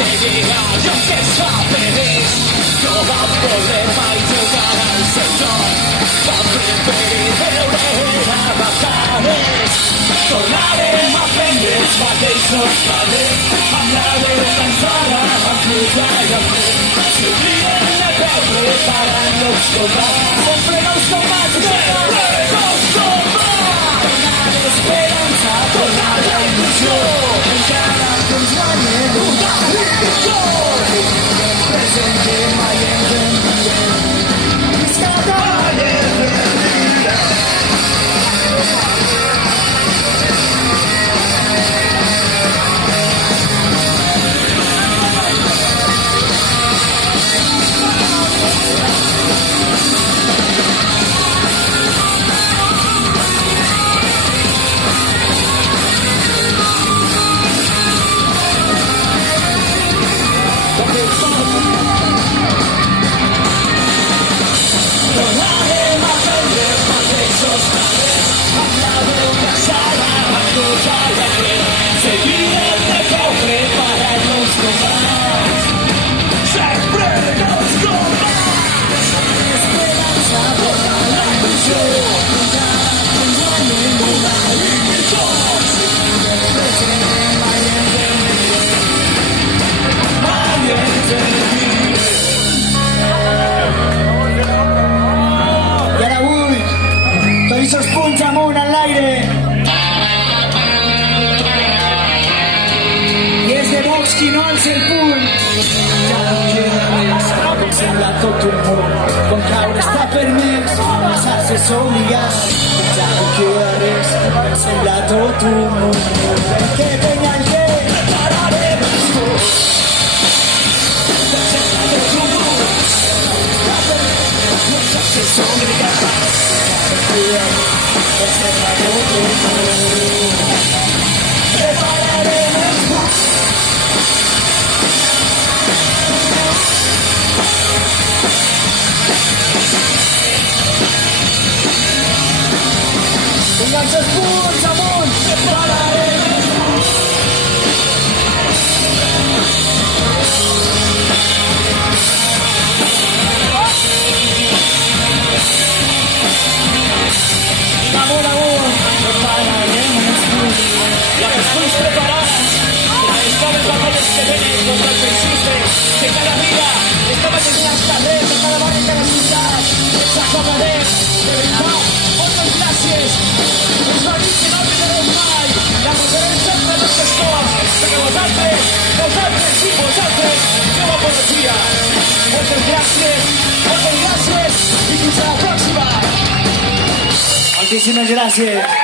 seguirà, io che saperis, no va problema i jugar al sector, va preferir veure a batalles, tornarem a prendre els mateixos calés, amb la veu cansada, amb pluja i amb fred, s'obliden de peu preparant els combats, sempre nous combats, sempre nous combats, tornar l'esperança, tornar la il·lusió, encara que ens guanyem una victòria, presente mai ens rendirem, visca mai ens rendirem. És obligat, ja no queda res, sembla tot un món. Que venga el que prepararem els cors. Sembla tot un món, és obligat, sembla tot un món. Prepararem els cors. Vinga, els punts amunt, prepararem els punts. Amunt, amunt, prepararem els punts. I els punts preparats, están les batalles que venen contra el feixisme, que cada dia estem en els carrers, a cada barri, a cada ciutat, ens acordarem, de veritat, moltes gràcies. Us va dir que no oblidarem mai la conferència entre els gestors, perquè vosaltres i vosaltres feu apologia. Moltes gràcies i fins a la pròxima. Moltíssimes gràcies.